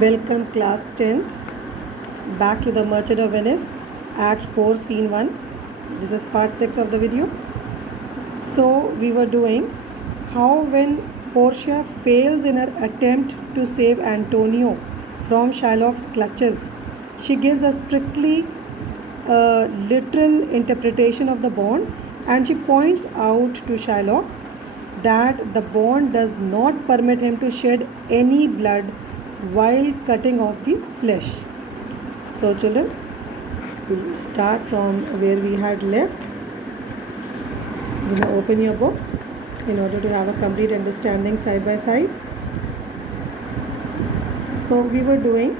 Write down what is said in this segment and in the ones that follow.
Welcome class 10th back to the Merchant of Venice, Act 4, Scene 1. This is part 6 of the video. So we were doing how when Portia fails in her attempt to save Antonio from Shylock's clutches, she gives a strictly literal interpretation of the bond, and she points out to Shylock that the bond does not permit him to shed any blood while cutting off the flesh. So children, we'll start from where we had left. You may open your books in order to have a complete understanding side by side. So we were doing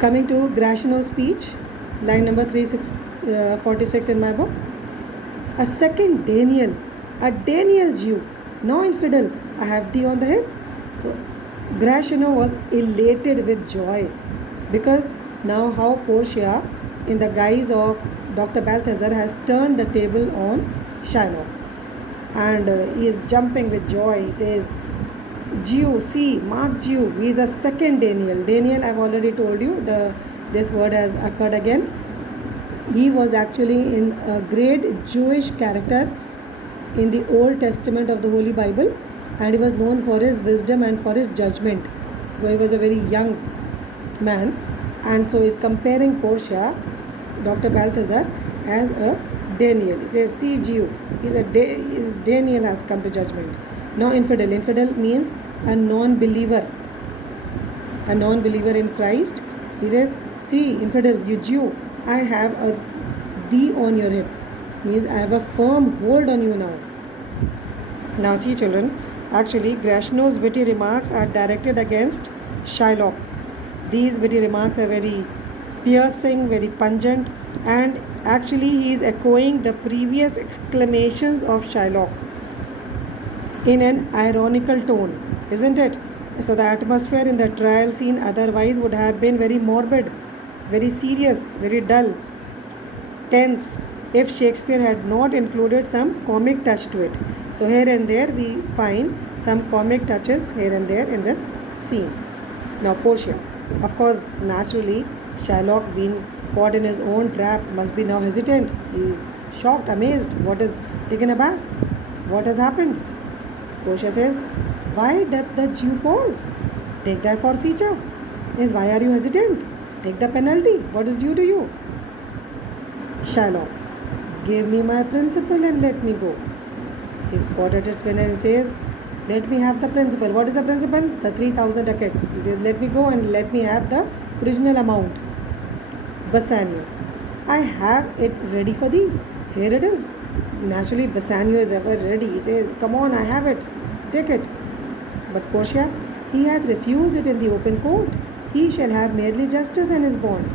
coming to Gratiano's speech, line number 46 in my book. A second Daniel, a Daniel Jew, no infidel, I have thee on the hip. So Gratiano was elated with joy because now how Portia, in the guise of Dr. Balthazar, has turned the table on Shylock, and he is jumping with joy. He says, Jew, see, mark Jew, he is a second Daniel. Daniel, I've already told you, this word has occurred again. He was actually in a great Jewish character in the Old Testament of the Holy Bible, and he was known for his wisdom and for his judgment. He was a very young man, and so he's comparing Portia, Dr. Balthazar, as a Daniel. He says, see Jew, Daniel has come to judgment. No infidel. Infidel means a non-believer in Christ. He says, see infidel, you Jew, I have a thee on your hip. Means I have a firm hold on you now. Now see children, actually Gratiano's witty remarks are directed against Shylock. These witty remarks are very piercing, very pungent, and actually he is echoing the previous exclamations of Shylock in an ironical tone, isn't it? So the atmosphere in the trial scene otherwise would have been very morbid, very serious, very dull, tense, if Shakespeare had not included some comic touch to it. So here and there we find some comic touches here and there in this scene. Now Portia, of course, naturally Shylock, being caught in his own trap, must be now hesitant. He is shocked, amazed, what is taken aback? What has happened? Portia says, why doth the Jew pause? Take thy forfeiture. Is why are you hesitant? Take the penalty. What is due to you? Shylock, give me my principal and let me go. He is caught at his spin and says, let me have the principal. What is the principal? The 3,000 ducats. He says, let me go and let me have the original amount. Bassanio, I have it ready for thee. Here it is. Naturally, Bassanio is ever ready. He says, come on, I have it. Take it. But Portia, he hath refused it in the open court. He shall have merely justice and his bond.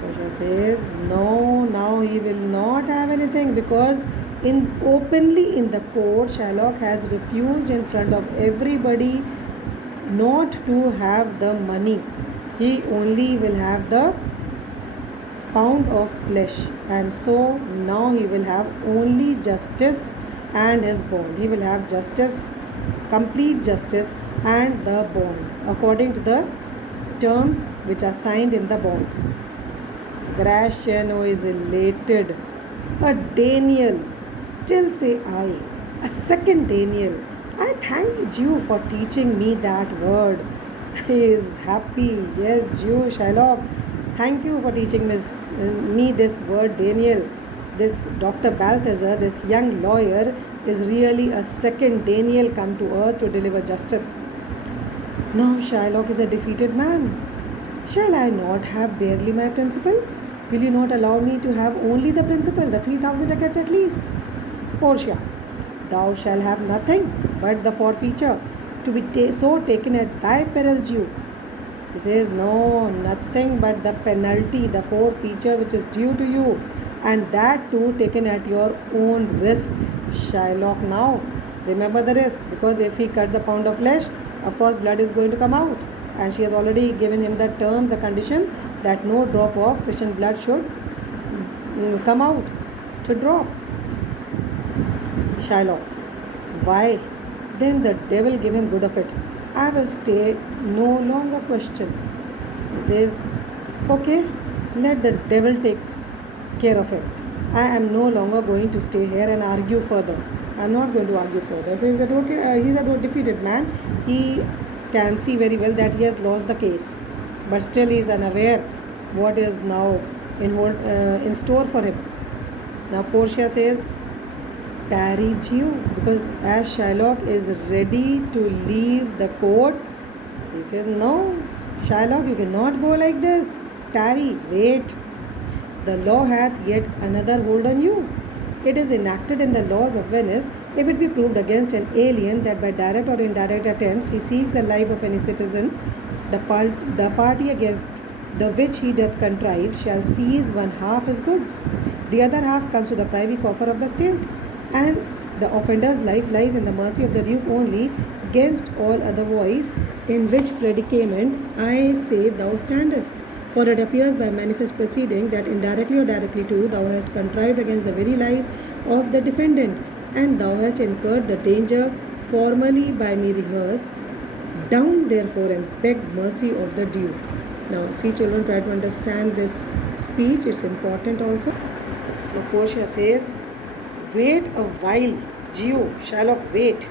Portia says, no, now he will not have anything, because openly in the court, Shylock has refused in front of everybody not to have the money. He only will have the pound of flesh, and so now he will have only justice and his bond. He will have justice, complete justice, and the bond according to the terms which are signed in the bond. Gratiano is elated. A Daniel, still say I, a second Daniel. I thank the Jew for teaching me that word. He is happy. Yes, Jew, Shylock, thank you for teaching me this word, Daniel. This Dr. Balthazar, this young lawyer, is really a second Daniel come to earth to deliver justice. Now Shylock is a defeated man. Shall I not have barely my principal? Will you not allow me to have only the principal, the 3,000 ducats at least? Portia, thou shalt have nothing but the forfeiture, to be so taken at thy peril, Jew. He says, no, nothing but the penalty, the forfeiture which is due to you, and that too taken at your own risk. Shylock, now remember the risk, because if he cut the pound of flesh, of course blood is going to come out, and she has already given him the term, the condition, that no drop of Christian blood should come out, to drop. Shylock, why? Then the devil gave him good of it. I will stay, no longer question. He says, okay, let the devil take care of him. I am no longer going to stay here and argue further. I am not going to argue further. So he's a defeated man. He can see very well that he has lost the case, but still he is unaware what is now in store for him. Now Portia says, tarry Geo, because as Shylock is ready to leave the court, he says, no, Shylock, you cannot go like this. Tarry, wait. The law hath yet another hold on you. It is enacted in the laws of Venice, if it be proved against an alien that by direct or indirect attempts he seeks the life of any citizen, the party against the which he doth contrive shall seize one half his goods. The other half comes to the privy coffer of the state, and the offender's life lies in the mercy of the Duke only, against all otherwise, in which predicament I say thou standest. For it appears by manifest proceeding that indirectly or directly too thou hast contrived against the very life of the defendant, and thou hast incurred the danger formerly by me rehearsed. Down therefore and beg mercy of the Duke. Now see children, try to understand this speech, it's important also. So Portia says, wait a while, Geo, Shylock, wait.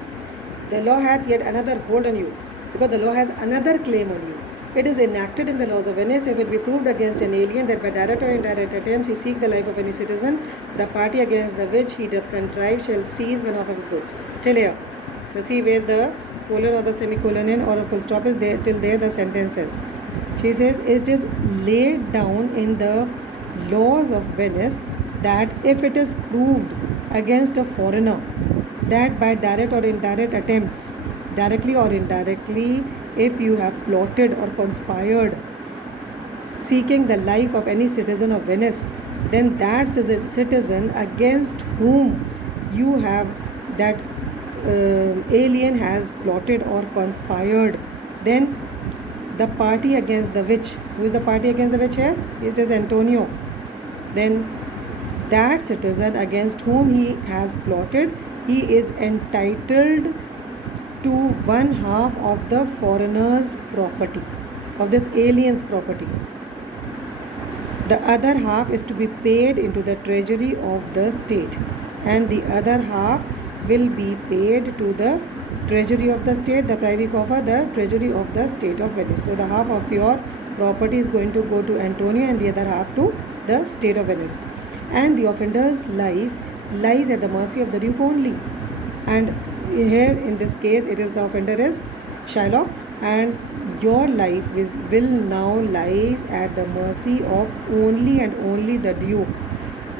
The law hath yet another hold on you, because the law has another claim on you. It is enacted in the laws of Venice, if it be proved against an alien that by direct or indirect attempts he seek the life of any citizen, the party against the which he doth contrive shall seize one half of his goods. Till here. So see where the colon or the semicolon in or a full stop is there, till there the sentence is. She says, it is laid down in the laws of Venice that if it is proved against a foreigner that by direct or indirect attempts, directly or indirectly, if you have plotted or conspired seeking the life of any citizen of Venice, then that citizen against whom you have that alien has plotted or conspired, then the party against the which, who is the party against the which here? It is Antonio. Then that citizen against whom he has plotted, he is entitled to one half of the foreigner's property, of this alien's property. The other half is to be paid into the treasury of the state, and the other half will be paid to the treasury of the state, the privy coffer, the treasury of the state of Venice. So the half of your property is going to go to Antonio and the other half to the state of Venice. And the offender's life lies at the mercy of the Duke only. And here in this case it is the offender is Shylock, and your life will now lies at the mercy of only and only the Duke,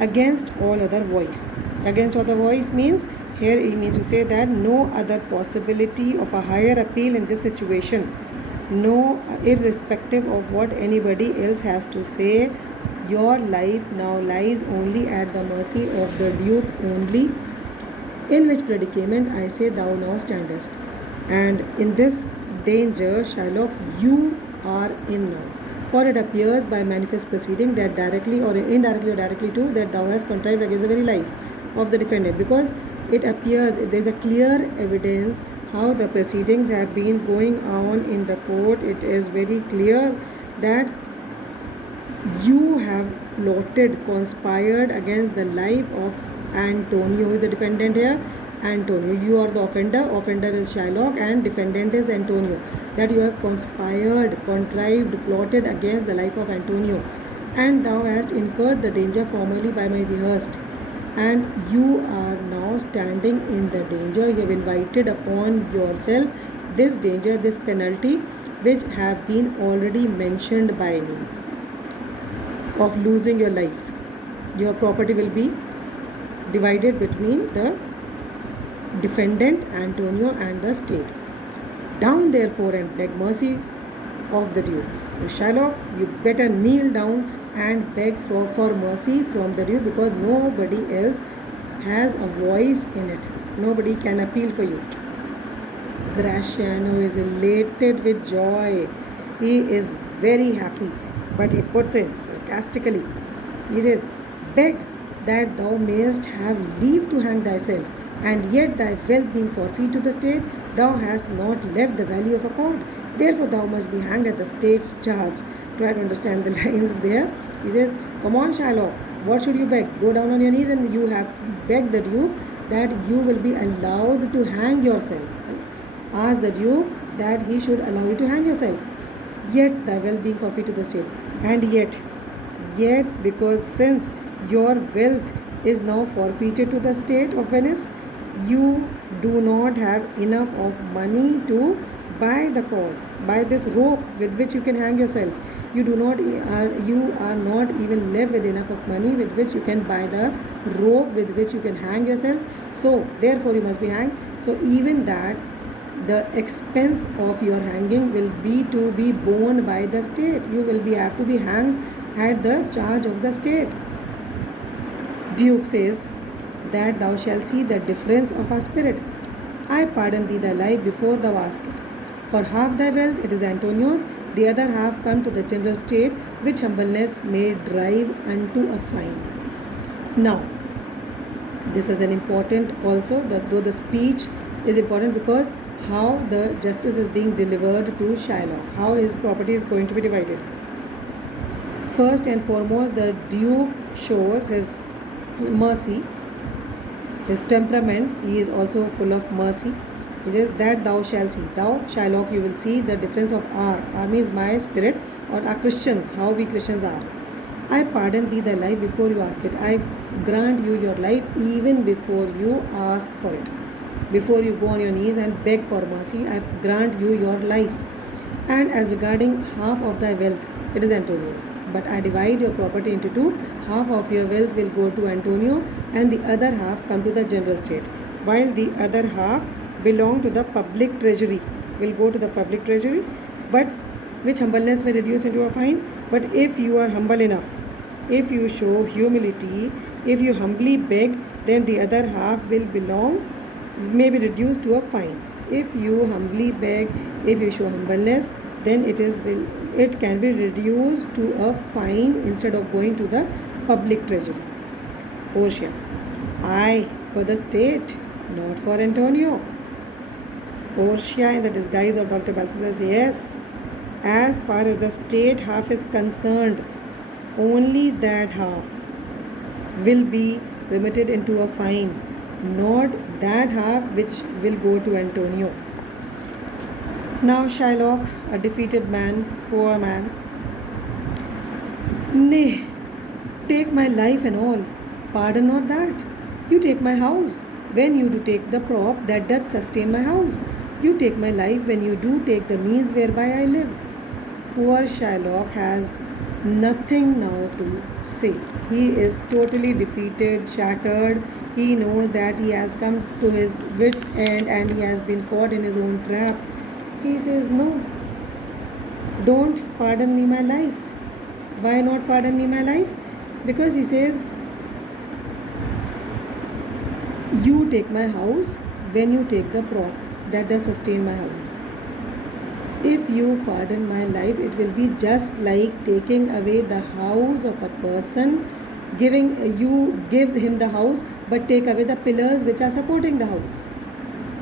against all other voice. Against other voice means, here he means to say that no other possibility of a higher appeal in this situation, no, irrespective of what anybody else has to say, your life now lies only at the mercy of the Duke only, in which predicament I say thou now standest. And in this danger, Shylock, you are in now. For it appears by manifest proceeding that directly or indirectly or directly too, that thou hast contrived against the very life of the defendant. Because it appears, there is a clear evidence how the proceedings have been going on in the court. It is very clear that you have plotted, conspired against the life of Antonio. Who is the defendant here? Antonio. You are the offender. Offender is Shylock and defendant is Antonio. That you have conspired, contrived, plotted against the life of Antonio. And thou hast incurred the danger formerly by my rehearsed. And you are now standing in the danger. You have invited upon yourself this danger, this penalty, which have been already mentioned by me, of losing your life. Your property will be divided between the defendant Antonio and the state. Down therefore and beg mercy of the Duke. So Shylock, you better kneel down and beg for mercy from the Duke, because nobody else has a voice in it. Nobody can appeal for you. Gratiano is elated with joy. He is very happy, but he puts in sarcastically. He says, beg that thou mayest have leave to hang thyself, and yet thy wealth being forfeit to the state, Thou hast not left the valley of accord. Therefore, thou must be hanged at the state's charge. Try to understand the lines there. He says, come on, Shylock, what should you beg? Go down on your knees and you have begged the Duke that you will be allowed to hang yourself. Ask the Duke that he should allow you to hang yourself. Yet thy wealth being forfeit to the state. And yet, because since your wealth is now forfeited to the state of Venice, you do not have enough of money to buy the cord, buy this rope with which you can hang yourself. You are not even left with enough of money with which you can buy the rope with which you can hang yourself. So therefore you must be hanged. So even that, the expense of your hanging will be to be borne by the state. You will have to be hanged at the charge of the state. Duke says that thou shalt see the difference of our spirit. I pardon thee thy life before thou ask it. For half thy wealth it is Antonio's, the other half come to the general state, which humbleness may drive unto a fine. Now, this is an important also, though the speech is important, because how the justice is being delivered to Shylock, how his property is going to be divided. First and foremost, the Duke shows his mercy, his temperament. He is also full of mercy. He says that thou shalt see. Thou, Shylock, you will see the difference of our means my spirit, or our Christians, how we Christians are. I pardon thee thy life before you ask it. I grant you your life even before you ask for it. Before you go on your knees and beg for mercy, I grant you your life. And as regarding half of thy wealth, it is Antonio's. But I divide your property into two. Half of your wealth will go to Antonio and the other half come to the general state. While the other half belong to the public treasury, will go to the public treasury, but which humbleness may reduce into a fine. But if you are humble enough, if you show humility, if you humbly beg, then the other half may be reduced to a fine. If you humbly beg, if you show humbleness, then it can be reduced to a fine instead of going to the public treasury. Portia, I for the state, not for Antonio. Portia, in the disguise of Dr. Balthazar, says, yes, as far as the state half is concerned, only that half will be remitted into a fine, not that half which will go to Antonio. Now Shylock, a defeated man, poor man, nay, take my life and all, pardon not that. You take my house, when you do take the prop that doth sustain my house. You take my life when you do take the means whereby I live. Poor Shylock has nothing now to say. He is totally defeated, shattered. He knows that he has come to his wits' end and he has been caught in his own trap. He says, no, don't pardon me my life. Why not pardon me my life? Because he says, you take my house when you take the prop that does sustain my house. If you pardon my life, it will be just like taking away the house of a person, you give him the house but take away the pillars which are supporting the house.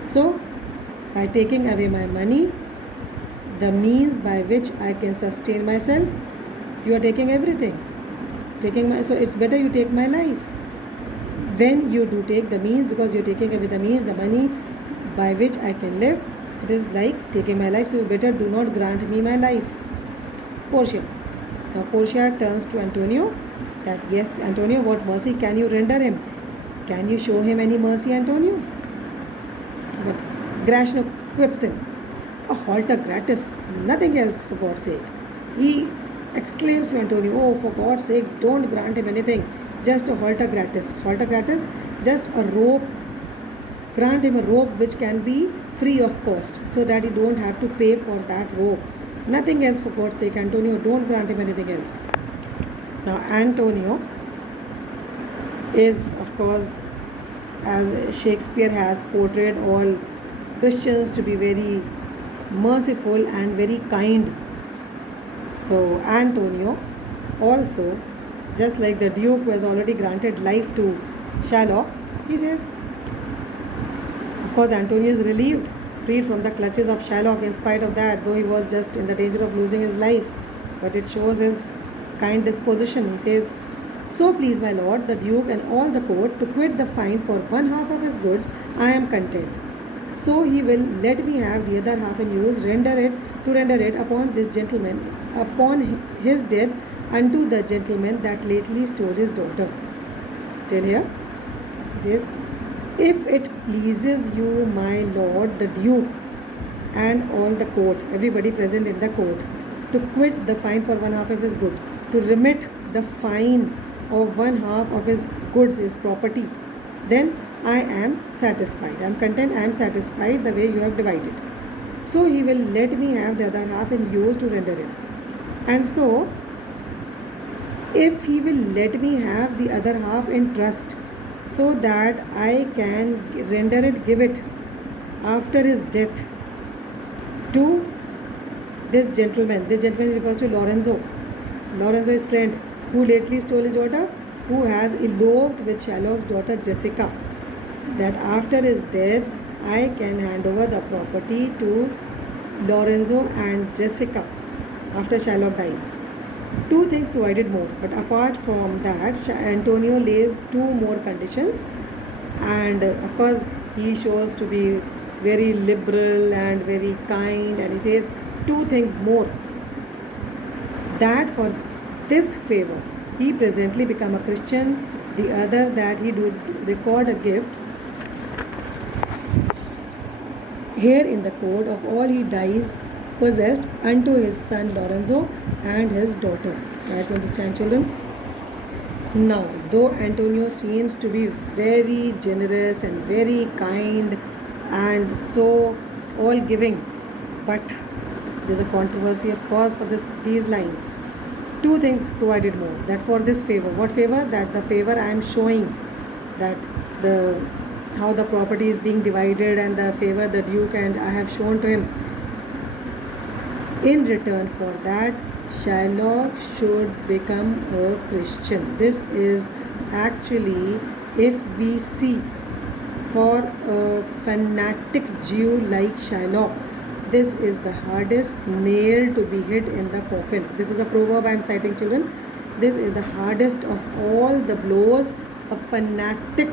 So by taking away my money, the means by which I can sustain myself, you are taking everything. So it's better you take my life. When you do take the means, because you're taking away the means, the money by which I can live, it is like taking my life. So you better do not grant me my life. Portia. Now Portia turns to Antonio that, yes, Antonio, what mercy can you render him? Can you show him any mercy, Antonio? But Gratiano quips him. A halter gratis, nothing else, for God's sake. He exclaims to Antonio, oh, for God's sake, don't grant him anything. Just a halter gratis. Halter gratis, just a rope. Grant him a rope which can be free of cost, so that you don't have to pay for that rope. Nothing else, for God's sake, Antonio, don't grant him anything else. Now Antonio is, of course, as Shakespeare has portrayed all Christians to be very merciful and very kind. So Antonio also, just like the Duke was already granted life to Shylock, he says, of course, Antonio is relieved freed from the clutches of Shylock in spite of that, though he was just in the danger of losing his life. But it shows his kind disposition. He says, "So please, my lord, the Duke and all the court, to quit the fine for one half of his goods, I am content. So he will let me have the other half in use, render it upon this gentleman, upon his death, unto the gentleman that lately stole his daughter." Till here, he says, "If it pleases you, my lord, the Duke, and all the court, everybody present in the court, to quit the fine for one half of his good, to remit the fine of one half of his goods, his property, then I am satisfied. I am content, I am satisfied the way you have divided. So he will let me have the other half in use to render it. And so, if he will let me have the other half in trust, so that I can render it, give it after his death to this gentleman. This gentleman refers to Lorenzo. Lorenzo, his friend, who lately stole his daughter, who has eloped with Shylock's daughter Jessica. That after his death, I can hand over the property to Lorenzo and Jessica after Shylock dies. Two things provided more, but apart from that, Antonio lays two more conditions, and of course, he shows to be very liberal and very kind, and he says two things more, that for this favor he presently become a Christian, the other that he do record a gift here in the court of all he dies possessed unto his son Lorenzo and his daughter. Try to understand, children. Now, though Antonio seems to be very generous and very kind and so all giving, but there's a controversy, of course, for these lines. Two things provided more, that for this favor, what favor? That the favor I am showing, that how the property is being divided, and the favor the Duke and I have shown to him. In return for that, Shylock should become a Christian. This is actually, if we see, for a fanatic Jew like Shylock, this is the hardest nail to be hit in the coffin. This is a proverb I am citing, children. This is the hardest of all the blows a fanatic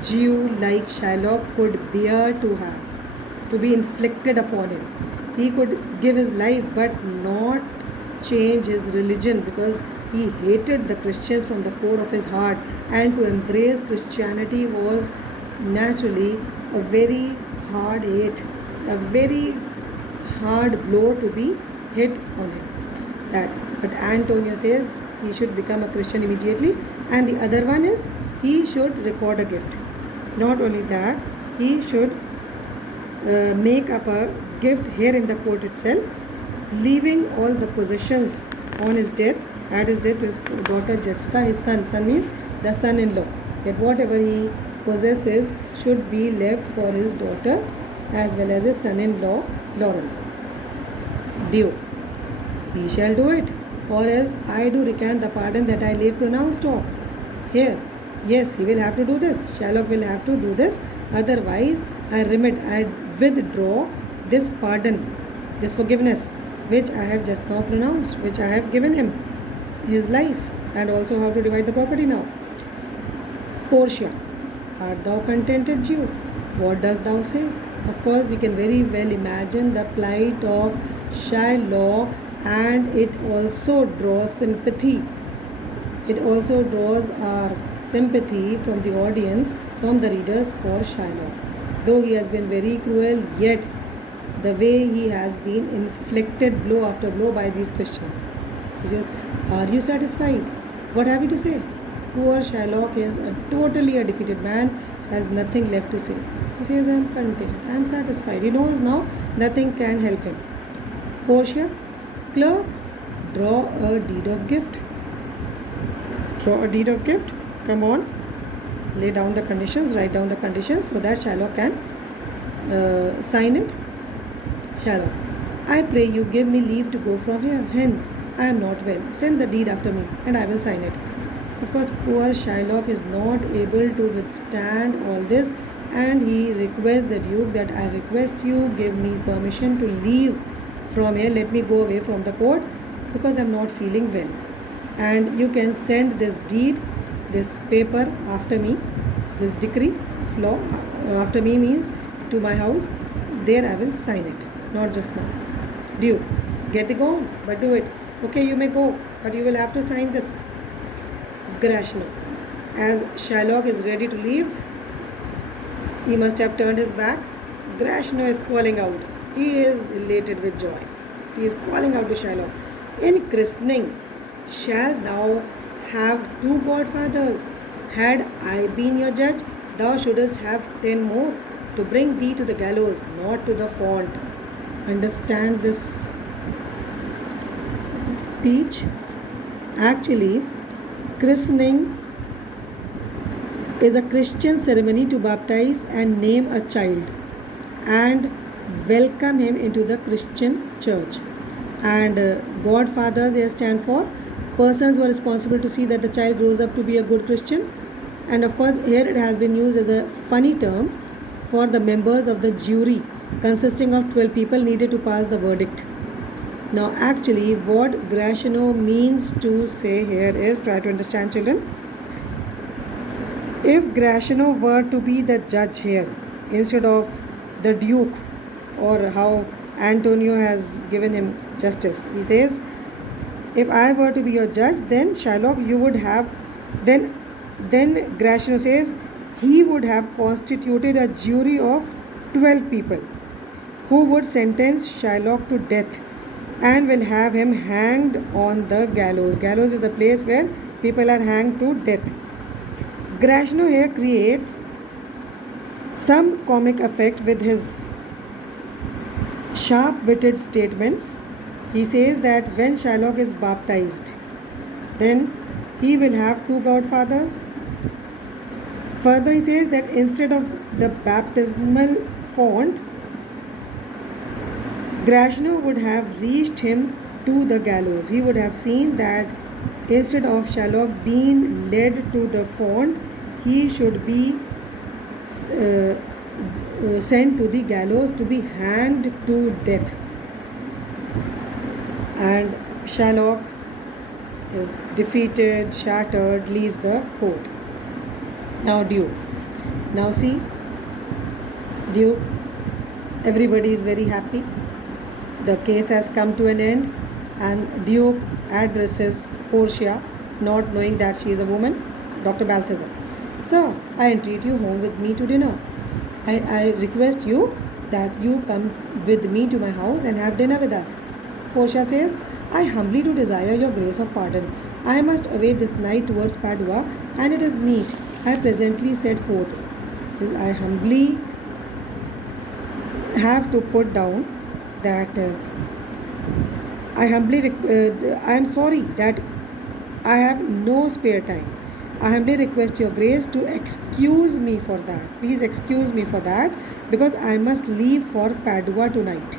Jew like Shylock could bear to have, to be inflicted upon him. He could give his life but not change his religion, because he hated the Christians from the core of his heart, and to embrace Christianity was naturally a very hard hate, a very hard blow to be hit on him. But Antonio says he should become a Christian immediately, and the other one is he should record a gift. Not only that, he should make up a gift here in the court itself, leaving all the possessions on his death, at his death, to his daughter Jessica, his son. Son means the son-in-law. That whatever he possesses should be left for his daughter as well as his son-in-law Lorenzo. Duke, he shall do it, or else I do recant the pardon that I late pronounced of. Here, yes, he will have to do this. Shylock will have to do this. Otherwise, I withdraw this pardon, this forgiveness, which I have just now pronounced, which I have given him, his life, and also how to divide the property now. Portia, art thou contented, Jew? What dost thou say? Of course, we can very well imagine the plight of Shylock, and it also draws sympathy. It also draws our sympathy from the audience, from the readers for Shylock. Though he has been very cruel, yet the way he has been inflicted blow after blow by these Christians. He says, are you satisfied? What have you to say? Poor Shylock is totally a defeated man, has nothing left to say. He says, I am content, I am satisfied. He knows now nothing can help him. Portia, clerk, draw a deed of gift. Draw a deed of gift. Come on, lay down the conditions, write down the conditions so that Shylock can sign it. Shylock, I pray you give me leave to go from here. Hence, I am not well. Send the deed after me, and I will sign it. Of course, poor Shylock is not able to withstand all this, and he requests the Duke that I request you give me permission to leave from here, let me go away from the court because I'm not feeling well, and you can send this deed, this paper after me, this decree law after me means to my house, there I will sign it, not just now. Duke, get the go, but do it. Okay, you may go, but you will have to sign this. Grashno, as Shylock is ready to leave, he must have turned his back. Grashno is calling out. He is elated with joy. He is calling out to Shylock. In christening, shalt thou have 2 godfathers? Had I been your judge, thou shouldst have 10 more to bring thee to the gallows, not to the font. Understand this speech? Actually, christening is a Christian ceremony to baptize and name a child and welcome him into the Christian church. And godfathers here stand for persons who are responsible to see that the child grows up to be a good Christian. And of course, here it has been used as a funny term for the members of the jury consisting of 12 people needed to pass the verdict. Now, actually, what Grashno means to say here is, try to understand, children. If Grashno were to be the judge here instead of the Duke, or how Antonio has given him justice, he says, if I were to be your judge, then Shylock, you would have, then Grashno says, he would have constituted a jury of 12 people who would sentence Shylock to death and will have him hanged on the gallows. Gallows is the place where people are hanged to death. Grashno here creates some comic effect with his sharp-witted statements. He says that when Shylock is baptized, then he will have 2 godfathers. Further, he says that instead of the baptismal font, Grashno would have reached him to the gallows. He would have seen that instead of Shylock being led to the font, he should be sent to the gallows to be hanged to death. And Shylock is defeated, shattered, leaves the court. Now Duke. Now see, Duke, everybody is very happy. The case has come to an end, and Duke addresses Portia, not knowing that she is a woman, Dr. Balthazar. Sir, I entreat you home with me to dinner. I request you that you come with me to my house and have dinner with us. Portia says, I humbly do desire your grace of pardon. I must away this night towards Padua, and it is meet I presently set forth. I humbly have to put down that I am sorry that I have no spare time. I humbly request your grace to excuse me for that. Please excuse me for that, because I must leave for Padua tonight.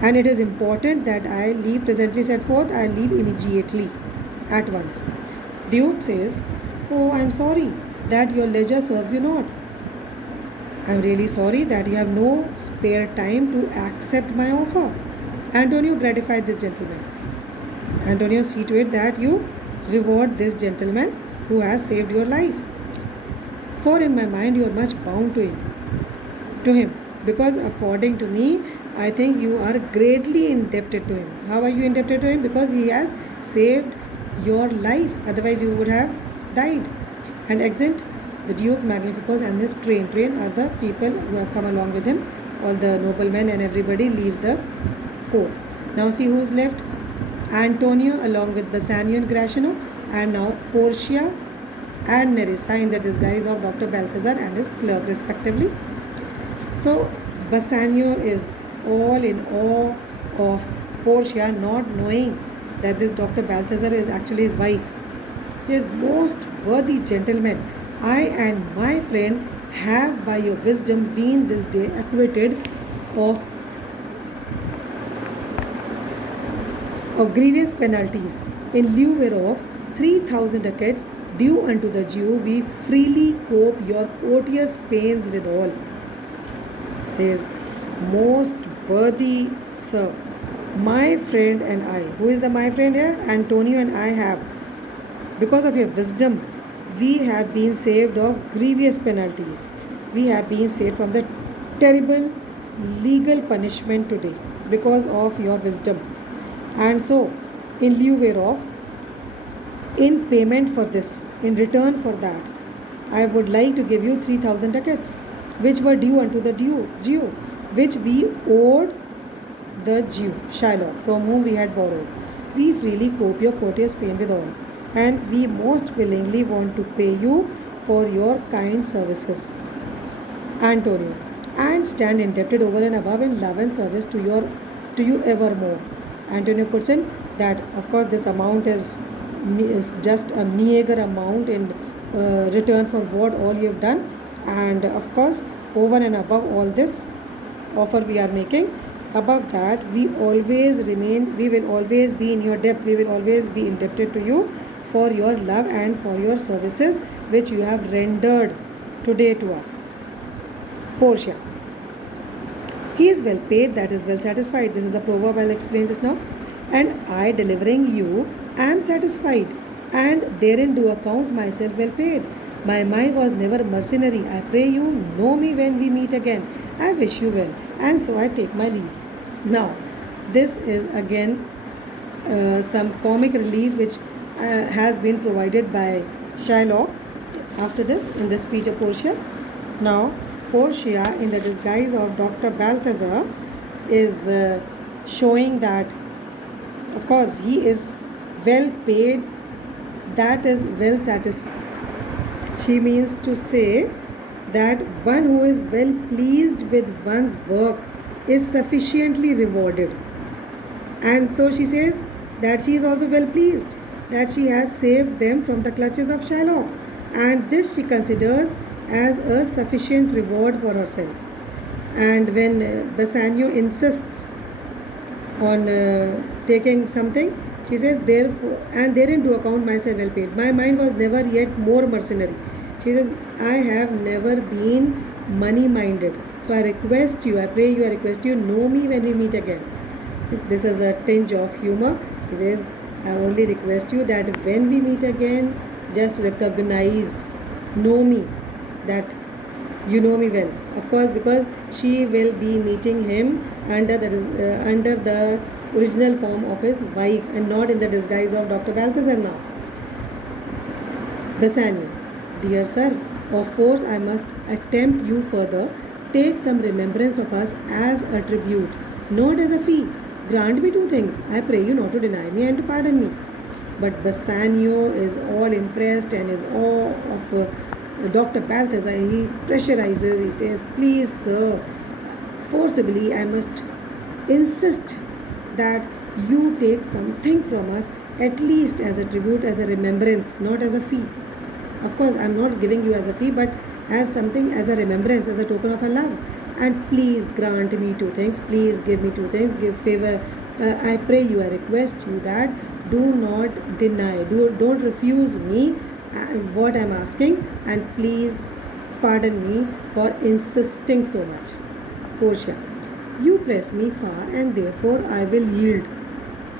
And it is important that I leave presently set forth. I leave immediately, at once. Duke says, oh, I am sorry that your leisure serves you not. I am really sorry that you have no spare time to accept my offer. Antonio, gratify this gentleman. Antonio, see to it that you reward this gentleman who has saved your life. For in my mind you are much bound to him, because according to me, I think you are greatly indebted to him. How are you indebted to him? Because he has saved your life, otherwise you would have died. And exit the Duke Magnificus and his train. Train are the people who have come along with him. All the noblemen and everybody leaves the court. Now see who's left. Antonio along with Bassanio and Grashno, and now Portia and Nerissa in the disguise of Dr. Balthazar and his clerk respectively. So Bassanio is all in awe of Portia, not knowing that this Dr. Balthazar is actually his wife. He is most worthy gentleman. I and my friend have by your wisdom been this day acquitted of grievous penalties, in lieu whereof 3,000 ducats due unto the Jew, we freely cope your courteous pains withal. Says, most worthy sir, my friend and I, who is the my friend here? Antonio and I have, because of your wisdom, we have been saved of grievous penalties. We have been saved from the terrible legal punishment today because of your wisdom. And so, in lieu whereof, in payment for this, in return for that, I would like to give you 3,000 ducats, which were due unto the Jew, which we owed the Jew, Shylock, from whom we had borrowed. We freely cope your courteous pain withal, and we most willingly want to pay you for your kind services, Antonio, and stand indebted over and above in love and service to you evermore. Antonio puts in that, of course, this amount is just a meager amount in return for what all you have done, and of course, over and above all this offer we are making, above that we will always be in your debt, we will always be indebted to you for your love and for your services which you have rendered today to us. Portia, he is well paid, that is well satisfied. This is a proverb I'll explain just now. And I, delivering you, am satisfied, and therein do account myself well paid. My mind was never mercenary. I pray you, know me when we meet again. I wish you well, and so I take my leave. Now, this is again some comic relief which has been provided by Shylock after this, in the speech of Portia. Now, Portia, in the disguise of Dr. Balthazar, is showing that, of course, he is well paid, that is well satisfied. She means to say that one who is well pleased with one's work is sufficiently rewarded. And so she says that she is also well pleased that she has saved them from the clutches of Shylock, and this she considers as a sufficient reward for herself. And when Bassanio insists on taking something, she says, therefore, and therein do account myself well paid. My mind was never yet more mercenary. She says, I have never been money minded. So I request you, I pray you, I request you, know me when we meet again. This is a tinge of humor. She says, I only request you that when we meet again, just recognize, know me, that you know me well. Of course, because she will be meeting him under the original form of his wife and not in the disguise of Dr. Balthazar now. Bassanio, dear sir, of force I must attempt you further. Take some remembrance of us as a tribute, not as a fee. Grant me two things. I pray you not to deny me and to pardon me. But Bassanio is all impressed and is awe of Dr. Balthazar. He pressurizes, he says, please sir, forcibly I must insist that you take something from us, at least as a tribute, as a remembrance, not as a fee. Of course, I am not giving you as a fee, but as something, as a remembrance, as a token of our love. And please grant me two things, please give me two things, give favor. I pray you, I request you that do not deny, don't refuse me what I am asking, and please pardon me for insisting so much. Portia, you press me far and therefore I will yield.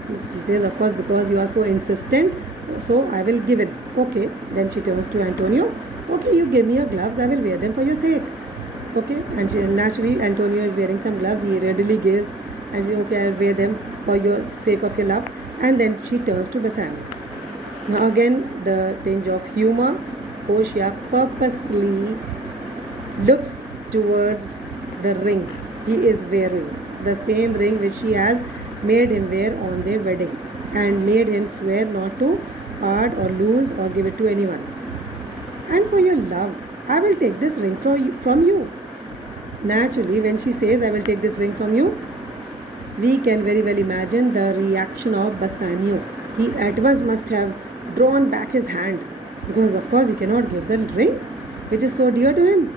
She says, of course, because you are so insistent, so I will give it. Okay, then she turns to Antonio. Okay, you give me your gloves, I will wear them for your sake. Okay, and naturally Antonio is wearing some gloves, he readily gives, and she says, okay, I'll wear them for your sake of your love. And then she turns to Bassanio. Now again, the tinge of humor. Portia purposely looks towards the ring he is wearing, the same ring which she has made him wear on their wedding, and made him swear not to part or lose or give it to anyone. And for your love, I will take this ring from you. Naturally, when she says, I will take this ring from you, we can very well imagine the reaction of Bassanio. He at once must have drawn back his hand, because of course he cannot give the ring which is so dear to him.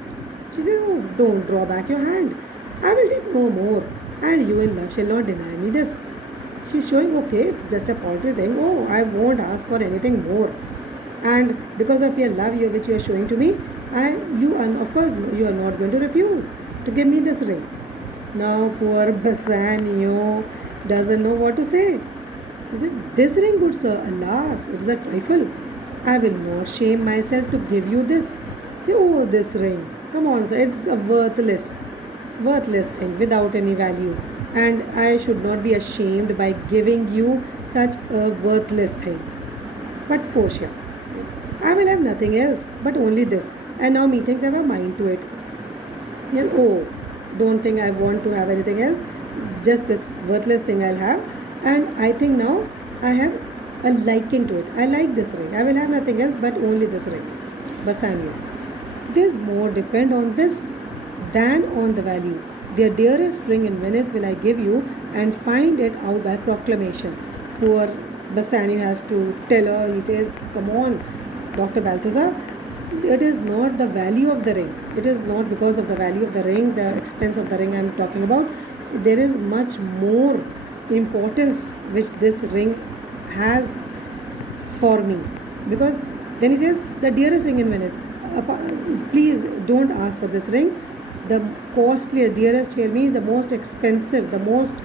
She says, oh, don't draw back your hand. I will take no more, and you in love shall not deny me this. She is showing, okay, it's just a paltry thing. Oh, I won't ask for anything more. and because of your love which you are showing to me, you are, of course, you are not going to refuse to give me this ring. Now poor Bassanio doesn't know what to say. He says, this ring, good sir, alas, it is a trifle. I will not shame myself to give you this. Oh, this ring. Come on, sir, it's a worthless thing without any value. And I should not be ashamed by giving you such a worthless thing. But Portia said, I will have nothing else but only this. And now methinks I have a mind to it. Yes, oh, don't think I want to have anything else. Just this worthless thing I'll have. And I think now I have a liking to it. I like this ring. I will have nothing else but only this ring. Bassanio. This more depend on this than on the value. The dearest ring in Venice will I give you, and find it out by proclamation. Poor Bassanio has to tell her, he says, come on, Dr. Balthazar, it is not the value of the ring. It is not because of the value of the ring, the expense of the ring I am talking about. There is much more importance which this ring has for me. Because then he says, the dearest ring in Venice. Please don't ask for this ring. The costliest, dearest here means the most expensive, the most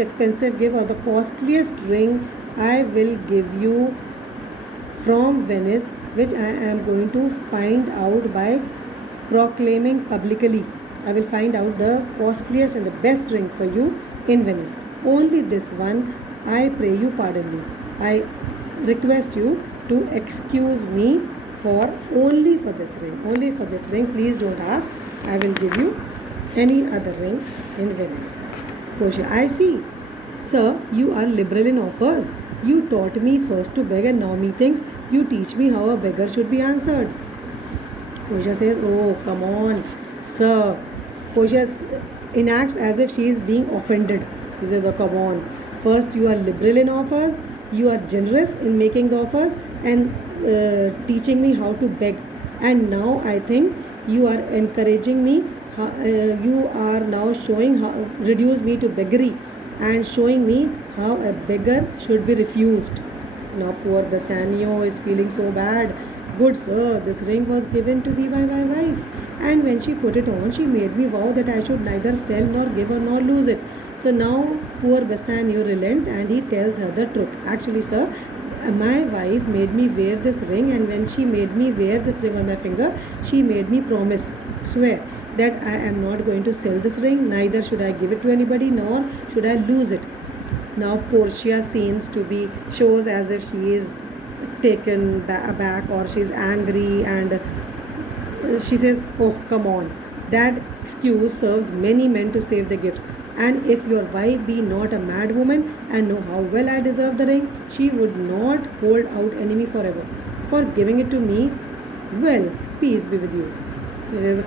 expensive gift or the costliest ring I will give you from Venice, which I am going to find out by proclaiming publicly. I will find out the costliest and the best ring for you in Venice. Only this one, I pray you pardon me. I request you to excuse me only for this ring. Please don't ask. I will give you any other ring in Venice. Portia, I see. Sir, you are liberal in offers. You taught me first to beg, and now methinks you teach me how a beggar should be answered. Portia says, oh, come on, sir. Portia enacts as if she is being offended. He says, oh, come on. First, you are liberal in offers. You are generous in making the offers and teaching me how to beg. And now I think you are encouraging me. You are now showing how reduce me to beggary and showing me how a beggar should be refused. Now poor Bassanio is feeling so bad. Good sir, this ring was given to me by my wife, and when she put it on, she made me vow that I should neither sell nor give or nor lose it. So now poor Bassanio relents and he tells her the truth. Actually, sir, my wife made me wear this ring, and when she made me wear this ring on my finger, she made me swear that I am not going to sell this ring, neither should I give it to anybody, nor should I lose it. Now Portia shows as if she is taken aback or she is angry, and she says, oh, come on. That excuse serves many men to save their gifts. And if your wife be not a mad woman and know how well I deserve the ring, she would not hold out enemy forever. For giving it to me, well, peace be with you. He says,